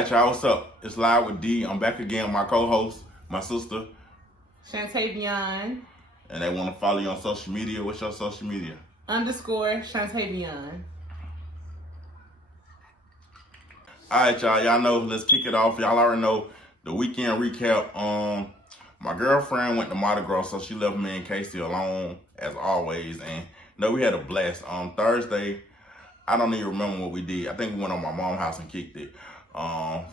Alright, y'all, what's up? It's Live with D. I'm back again with my co-host, my sister. Shantavion. And they want to follow you on social media. What's your social media? _ Shantavion. Alright, y'all know, let's kick it off. Y'all already know the weekend recap. My girlfriend went to Mardi Gras, so she left me and Casey alone, as always. And we had a blast. On Thursday, I don't even remember what we did. I think we went on my mom's house and kicked it.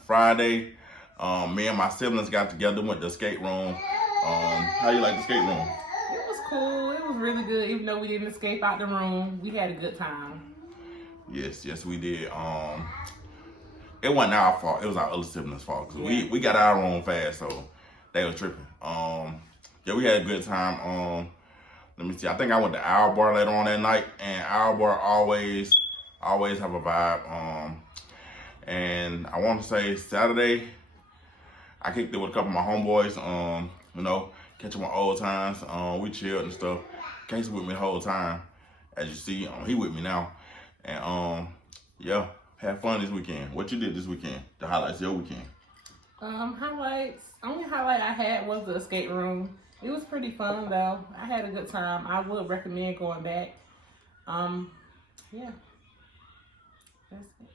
Friday, me and my siblings got together, went to the skate room. How you like the skate room? It was cool. It was really good. Even though we didn't escape out the room, we had a good time. Yes, we did. It wasn't our fault. It was our other siblings' fault. Cause we got our room fast, so they was tripping. Yeah, we had a good time. Let me see. I think I went to Our Bar later on that night, and Our Bar always have a vibe. And I want to say Saturday, I kicked it with a couple of my homeboys. Catching my old times. We chilled and stuff. Casey with me the whole time, as you see. He with me now, and yeah, had fun this weekend. What you did this weekend? The highlights of your weekend. Highlights. Only highlight I had was the escape room. It was pretty fun though. I had a good time. I would recommend going back. Yeah. That's it.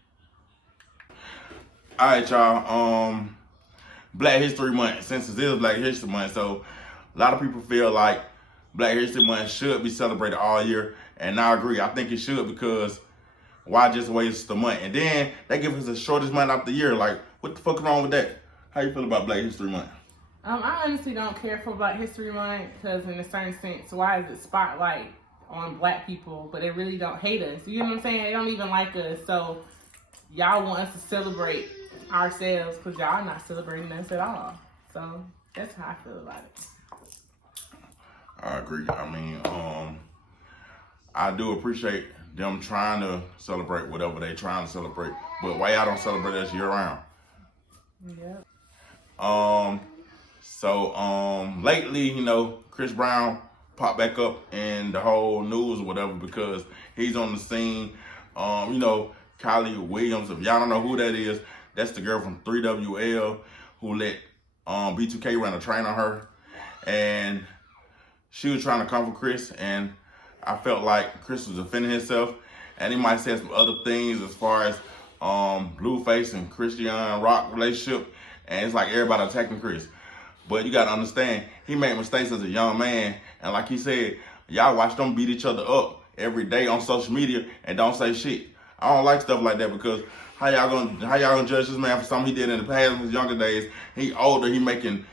Alright, y'all. Black History Month. Since it is Black History Month, so a lot of people feel like Black History Month should be celebrated all year. And I agree. I think it should, because why just waste the month? And then they give us the shortest month of the year. Like, what the fuck is wrong with that? How you feel about Black History Month? I honestly don't care for Black History Month, because in a certain sense, why is it spotlight on black people, but they really don't hate us? You know what I'm saying? They don't even like us. So y'all want us to celebrate ourselves, because y'all not celebrating us at all. So that's how I feel about it. I agree. I mean, I do appreciate them trying to celebrate whatever they trying to celebrate, but why y'all don't celebrate us year round? Yep. So lately, Chris Brown popped back up in the whole news or whatever, because he's on the scene. Kylie Williams, if y'all don't know who that is, that's the girl from 3WL who let B2K run a train on her. And she was trying to comfort Chris, and I felt like Chris was defending himself, and he might say some other things as far as Blueface and Christian Rock relationship, and it's like everybody attacking Chris. But you gotta understand, he made mistakes as a young man, and like he said, y'all watch them beat each other up every day on social media and don't say shit. I don't like stuff like that, because how y'all gonna judge this man for something he did in the past, in his younger days? He older, he making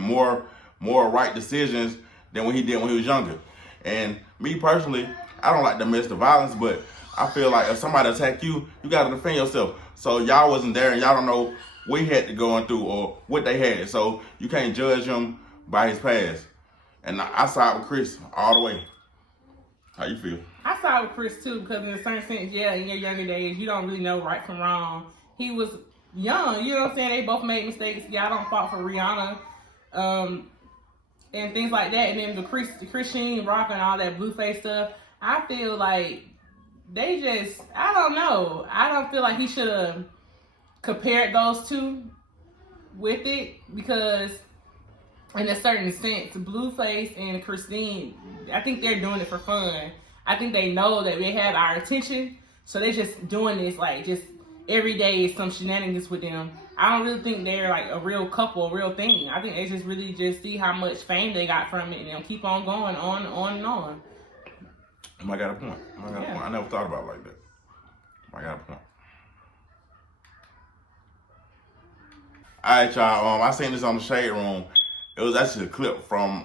more right decisions than what he did when he was younger. And me personally, I don't like domestic violence, but I feel like if somebody attack you, you gotta defend yourself. So y'all wasn't there, and y'all don't know what he had to go through or what they had. So you can't judge him by his past. And I side with Chris all the way. How you feel? I side with Chris too, because in a certain sense, yeah, in your younger days, you don't really know right from wrong. He was young, you know what I'm saying? They both made mistakes. Y'all don't fault for Rihanna, and things like that. And then the Christian Rock and all that Blueface stuff, I feel like they just, I don't know. I don't feel like he should have compared those two with it, because in a certain sense, Blueface and Christine, I think they're doing it for fun. I think they know that they have our attention, so they're just doing this like just every day is some shenanigans with them. I don't really think they're like a real couple, a real thing. I think they just really just see how much fame they got from it, and they'll keep on going on and on. I got a point. I never thought about it like that. I got a point. Alright, y'all. I seen this on the Shade Room. It was actually a clip from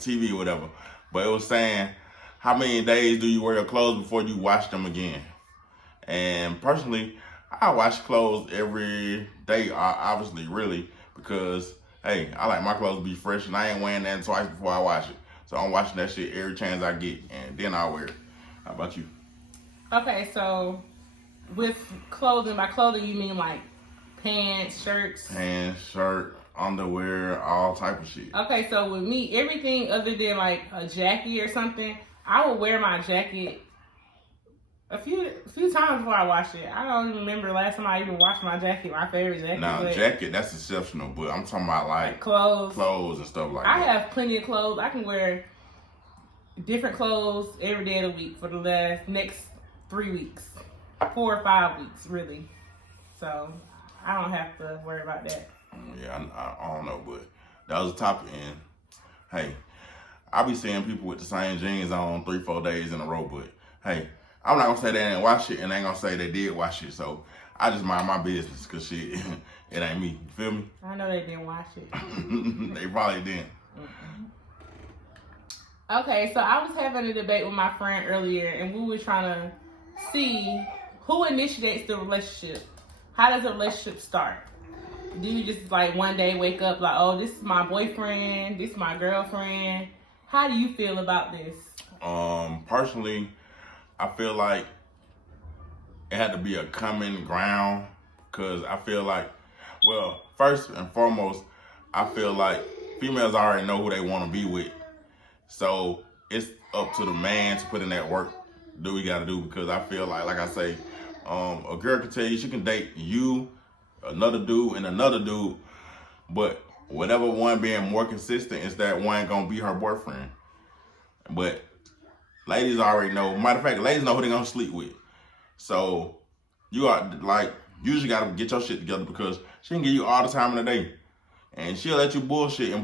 TV or whatever, but it was saying, how many days do you wear your clothes before you wash them again? And personally, I wash clothes every day, obviously, really, because hey, I like my clothes to be fresh, and I ain't wearing that twice before I wash it. So I'm washing that shit every chance I get, and then I'll wear it. How about you? Okay, so with clothing, by clothing you mean like pants, shirts? Pants, shirt, underwear, all type of shit. Okay, so with me, everything other than like a jacket or something, I will wear my jacket A few times before I washed it. I don't even remember the last time I even washed my jacket, my favorite jacket. Now, jacket, that's exceptional, but I'm talking about like clothes and stuff like that. I that. have plenty of clothes. I can wear different clothes every day of the week for the next 3 weeks. 4 or 5 weeks, really. So, I don't have to worry about that. Yeah, I don't know, but that was the topic. And hey, I be seeing people with the same jeans on 3-4 days in a row, but hey, I'm not gonna say they didn't wash it, and I ain't gonna say they did wash it. So I just mind my business, cause shit, it ain't me. You feel me? I know they didn't wash it. They probably didn't. Okay, so I was having a debate with my friend earlier, and we were trying to see who initiates the relationship. How does a relationship start? Do you just like one day wake up like, oh, this is my boyfriend, this is my girlfriend? How do you feel about this? Personally, I feel like it had to be a common ground, because I feel like, well, first and foremost, I feel like females already know who they want to be with. So it's up to the man to put in that work, do what you got to do, because I feel like I say, a girl can tell you she can date you, another dude, and another dude, but whatever one being more consistent is that one gonna be her boyfriend. But ladies already know. Matter of fact, ladies know who they gonna sleep with. So you are like, usually gotta get your shit together, because she can give you all the time in the day, and she'll let you bullshit,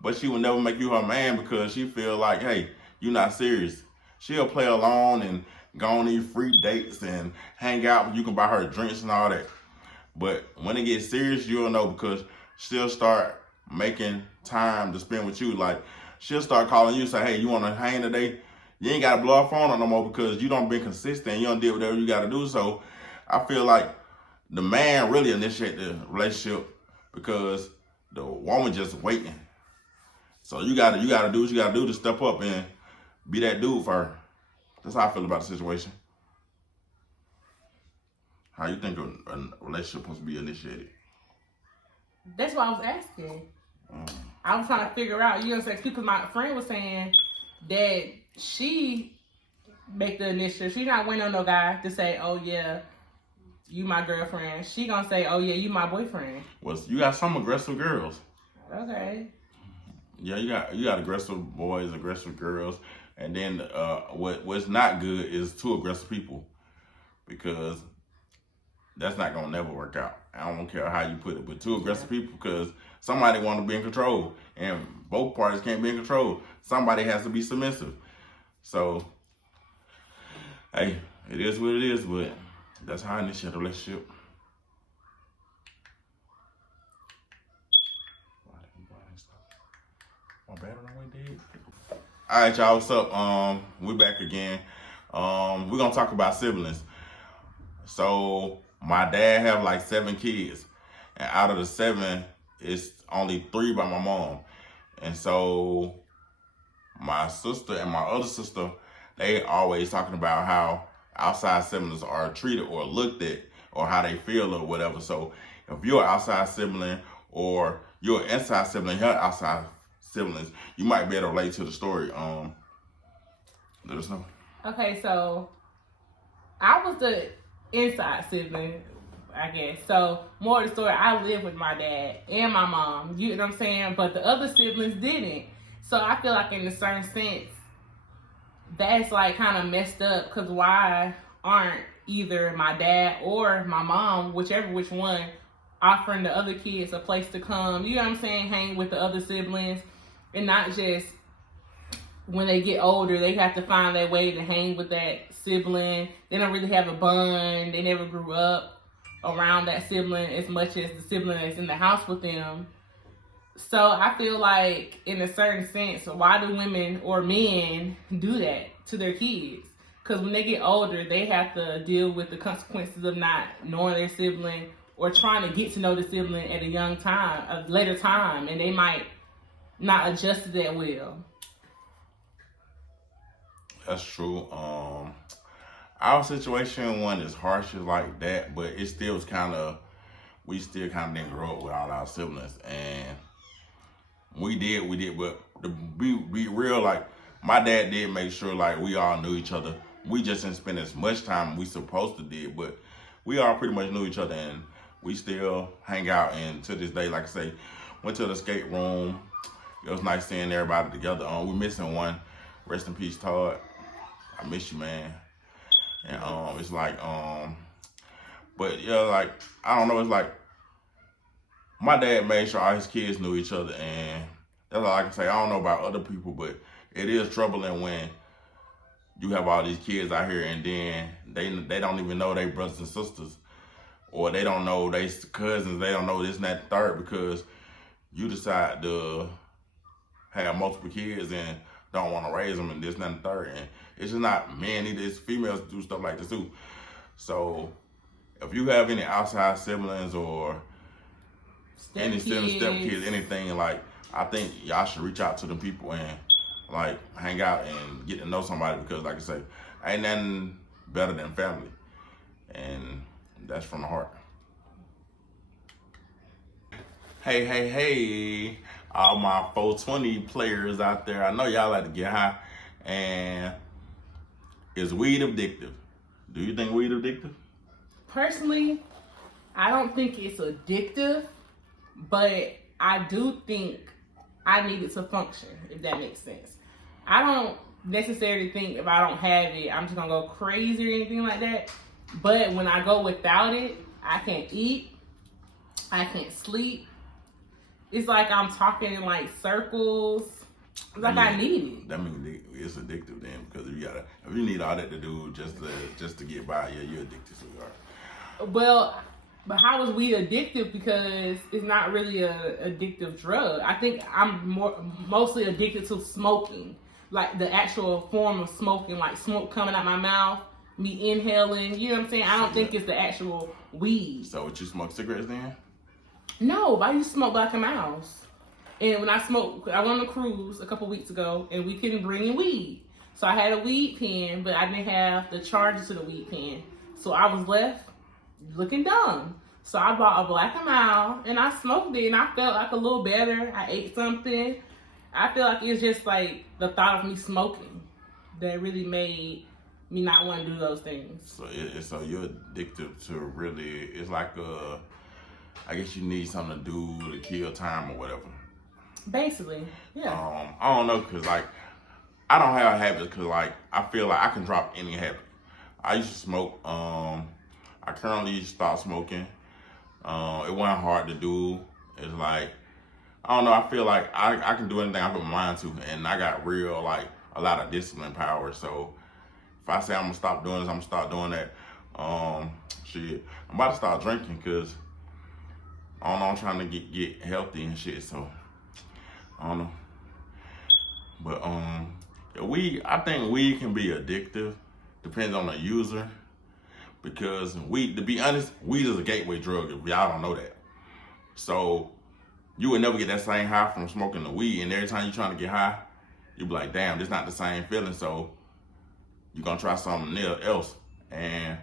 but she will never make you her man, because she feel like, hey, you're not serious. She'll play along and go on these free dates and hang out. You can buy her drinks and all that. But when it gets serious, you'll know, because she'll start making time to spend with you. Like, she'll start calling you, say, hey, you want to hang today? You ain't got to blow her phone on no more, because you don't been consistent. You don't do whatever you got to do. So I feel like the man really initiate the relationship, because the woman just waiting. So you gotta do what you gotta do to step up and be that dude for her. That's how I feel about the situation. How you think a relationship supposed to be initiated? That's what I was asking. I was trying to figure out, you know what I'm saying? Because my friend was saying that she make the initiative. She not waiting on no guy to say, oh yeah, you my girlfriend. She gonna say, oh yeah, you my boyfriend. Well, you got some aggressive girls. Okay. Yeah, you got aggressive boys, aggressive girls, and then what's not good is two aggressive people, because that's not gonna never work out. I don't care how you put it, but two aggressive people, because somebody want to be in control, and both parties can't be in control. Somebody has to be submissive. So, hey, it is what it is, but that's how I initiate a relationship. My battery went dead. All right, y'all, what's up? We back again. We're gonna talk about siblings. So my dad have like 7 kids, and out of the 7, it's only 3 by my mom. And so my sister and my other sister, they always talking about how outside siblings are treated or looked at, or how they feel or whatever. So if you're an outside sibling, or you're an inside sibling, you're outside siblings, you might be able to relate to the story. Let us know. Okay, so I was the inside sibling, I guess. So more of the story, I lived with my dad and my mom, you know what I'm saying? But the other siblings didn't. So I feel like in a certain sense, that's like kind of messed up, because why aren't either my dad or my mom, whichever which one, offering the other kids a place to come, you know what I'm saying, hang with the other siblings, and not just when they get older, they have to find their way to hang with that sibling. They don't really have a bond. They never grew up around that sibling as much as the sibling that's in the house with them. So I feel like, in a certain sense, why do women or men do that to their kids? Because when they get older, they have to deal with the consequences of not knowing their sibling, or trying to get to know the sibling at a later time, and they might not adjust to that well. That's true. Our situation wasn't as harsh as like that, but it still was we still kind of didn't grow up with all our siblings, and we did, but to be real, like, my dad did make sure like we all knew each other we just didn't spend as much time we supposed to did, but we all pretty much knew each other, and we still hang out. And to this day, like I say, went to the skate room. It was nice seeing everybody together. We missing one. Rest in peace, Todd. I miss you, man. And it's like but yeah, like I don't know. It's like my dad made sure all his kids knew each other, and that's all I can say. I don't know about other people, but it is troubling when you have all these kids out here and then they don't even know they brothers and sisters, or they don't know they cousins. They don't know this and that and third because you decide to have multiple kids and don't want to raise them and this and that and third. And it's just not men either. It's females do stuff like this too. So if you have any outside siblings or any step kids, anything, like I think y'all should reach out to them people and like hang out and get to know somebody, because like I say, ain't nothing better than family, and that's from the heart. Hey, all my 420 players out there, I know y'all like to get high, and is weed addictive? Do you think weed addictive? Personally, I don't think it's addictive, but I do think I need it to function, if that makes sense. I don't necessarily think if I don't have it, I'm just gonna go crazy or anything like that. But when I go without it, I can't eat, I can't sleep. It's like I'm talking in like circles. It's like I need it. That means it's addictive then, because if you need all that to do just to get by, yeah, you're addicted to it. Well, but how is weed addictive? Because it's not really a addictive drug. I think I'm mostly addicted to smoking, like the actual form of smoking, like smoke coming out my mouth, me inhaling. You know what I'm saying? I don't think it's the actual weed. So would you smoke cigarettes then? No, but I used to smoke Black & Mouse. And when I smoked, I went on a cruise a couple weeks ago, and we couldn't bring in weed. So I had a weed pen, but I didn't have the charger to the weed pen. So I was left looking dumb. So I bought a Black & Mild, and I smoked it, and I felt like a little better. I ate something. I feel like it's just like the thought of me smoking that really made me not want to do those things. So you're addicted to really, it's like I guess you need something to do to kill time or whatever. Basically, yeah. I don't know, cause like I don't have habits, cause like I feel like I can drop any habit. I used to smoke. I currently stopped smoking. It wasn't hard to do. It's like I don't know. I feel like I can do anything I put my mind to, and I got real like a lot of discipline power. So if I say I'm gonna stop doing this, I'm gonna start doing that. Shit, I'm about to start drinking, cause I don't know, I'm trying to get healthy and shit, so I don't know. But I think weed can be addictive, depends on the user. Because weed, to be honest, weed is a gateway drug, if y'all don't know that. So you would never get that same high from smoking the weed, and every time you're trying to get high, you be like, damn, this not the same feeling, so you're gonna try something else. And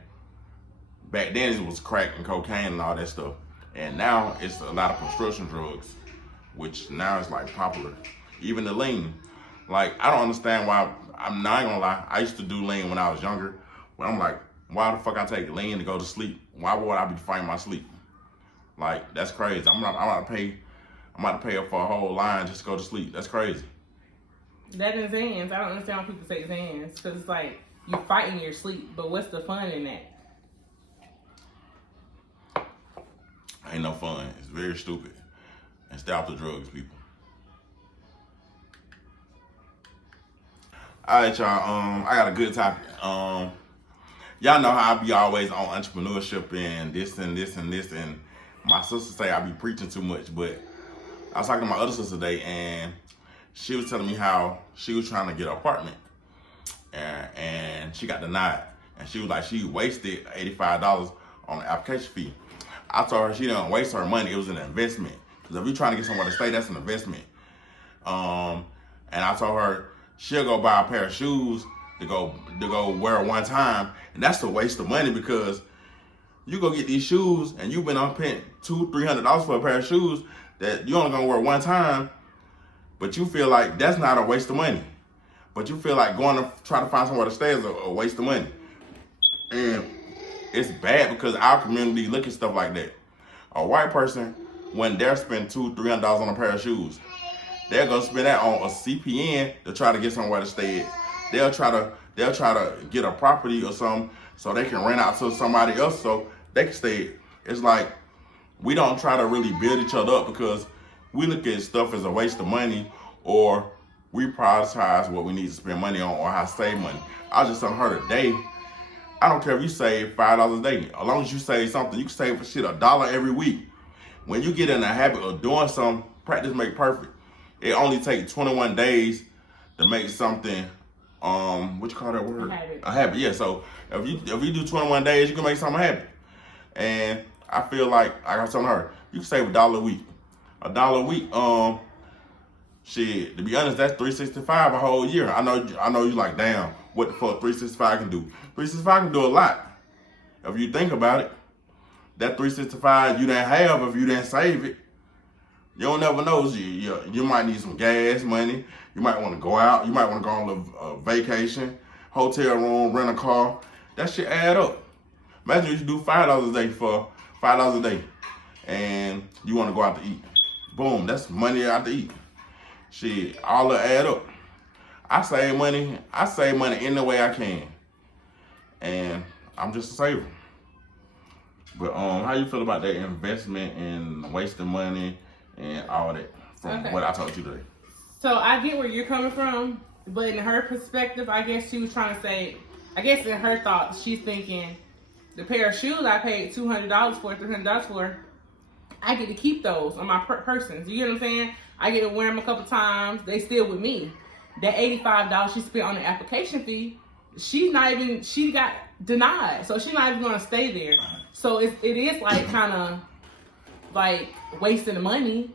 back then it was crack and cocaine and all that stuff. And now it's a lot of prescription drugs, which now is like popular. Even the lean. Like, I don't understand why, I'm not gonna lie, I used to do lean when I was younger, but I'm like, why the fuck I take lean to go to sleep? Why would I be fighting my sleep? Like, that's crazy. I'm about to pay up for a whole line just to go to sleep. That's crazy. That is Zans. I don't understand why people say Zans, because it's like you're fighting your sleep, but what's the fun in that? Ain't no fun. It's very stupid. And stay off the drugs, people. All right, y'all. I got a good topic. Y'all know how I be always on entrepreneurship and this and this and this, and my sister say I be preaching too much, but I was talking to my other sister today, and she was telling me how she was trying to get an apartment, and she got denied, and she was like she wasted $85 on the application fee. I told her she didn't waste her money; it was an investment. Because if you're trying to get somewhere to stay, that's an investment. And I told her she'll go buy a pair of shoes to go wear one time, and that's a waste of money, because you go get these shoes and you've been spent $200-300 for a pair of shoes that you only gonna wear one time, but you feel like that's not a waste of money. but you feel like going to try to find somewhere to stay is a waste of money. And it's bad because our community look at stuff like that. A white person, when they're spending $200-300 on a pair of shoes, they're gonna spend that on a CPN to try to get somewhere to stay at. They'll try to get a property or something so they can rent out to somebody else so they can stay at. It's like we don't try to really build each other up because we look at stuff as a waste of money, or we prioritize what we need to spend money on or how to save money. I was just telling her today, I don't care if you save $5 a day. As long as you save something, you can save for shit $1 every week. When you get in the habit of doing something, practice make perfect. It only takes 21 days to make something, what you call that word? A habit. Yeah, so if you do 21 days, you can make something happen. And I feel like I was telling her, you can save $1 a week. $1 a week, shit, to be honest, that's $365 a whole year. I know you like, damn, what the fuck $365 can do? $365 can do a lot. If you think about it, that $365 you didn't have if you didn't save it. You don't never know. You might need some gas money. You might want to go out. You might want to go on a vacation, hotel room, rent a car. That shit add up. Imagine if you do $5 a day for $5 a day, and you want to go out to eat. Boom, that's money out to eat. Shit, all that add up. I save money any way I can, and I'm just a saver. But how you feel about that investment and wasting money and all that from what I told you today? So I get where you're coming from, but in her perspective, I guess she was trying to say, I guess in her thoughts, she's thinking, the pair of shoes I paid $200 for, $300 for, I get to keep those on my persons. You get what I'm saying? I get to wear them a couple times. They still with me. That $85 she spent on the application fee, she got denied. So she's not even going to stay there. So it is like kind of like wasting the money.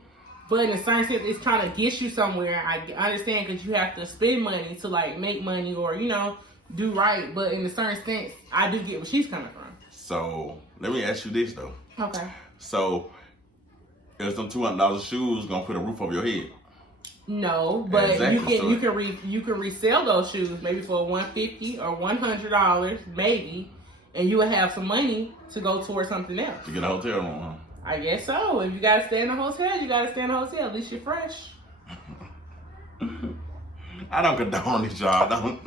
But in a certain sense, it's trying to get you somewhere. I understand because you have to spend money to like make money or, do right. But in a certain sense, I do get where she's coming from. So let me ask you this though. Okay. So is them $200 shoes gonna put a roof over your head? No, but exactly. you can resell those shoes maybe for $150 or $100 maybe, and you will have some money to go towards something else. To get a hotel room, huh? I guess so. If you gotta stay in a hotel, you gotta stay in a hotel. At least you're fresh. I don't condone this, y'all.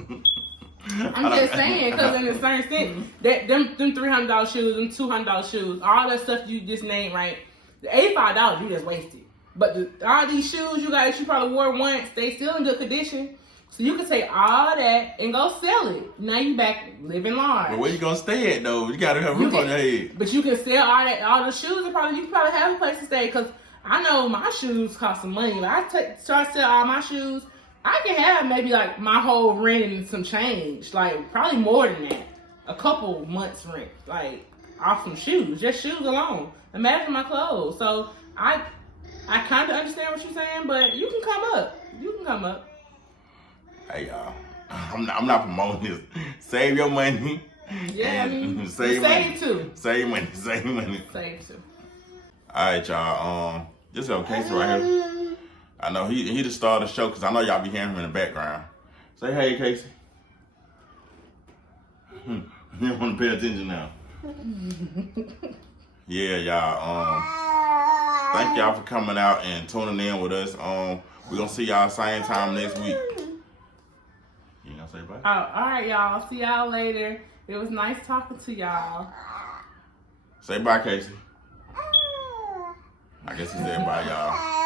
I'm just saying, because in a certain sense, that them $300 shoes, them $200 shoes, all that stuff you just named, right? The $85 you just wasted. But all these shoes you probably wore once, they still in good condition. So you can take all that and go sell it. Now you back living large. But where you gonna stay at though? You gotta have a roof on your head. But you can sell all the shoes, and you can probably have a place to stay. Because I know my shoes cost some money. When I start to sell all my shoes, I can have maybe like my whole rent and some change. Like probably more than that. A couple months rent. Like off some shoes. Just shoes alone. Imagine my clothes. So I kind of understand what you're saying, but you can come up. You can come up. Hey y'all, I'm not promoting this. Save your money. Yeah, save money. Too. Save money. Save money. Save too. All right, y'all. This is Casey right here. I know he just started the show because I know y'all be hearing him in the background. Say hey, Casey. You don't want to pay attention now. Yeah, y'all. Thank y'all for coming out and tuning in with us. We're gonna see y'all same time next week. You gonna say bye? Oh, all right, y'all. See y'all later. It was nice talking to y'all. Say bye, Casey. I guess he said bye, y'all.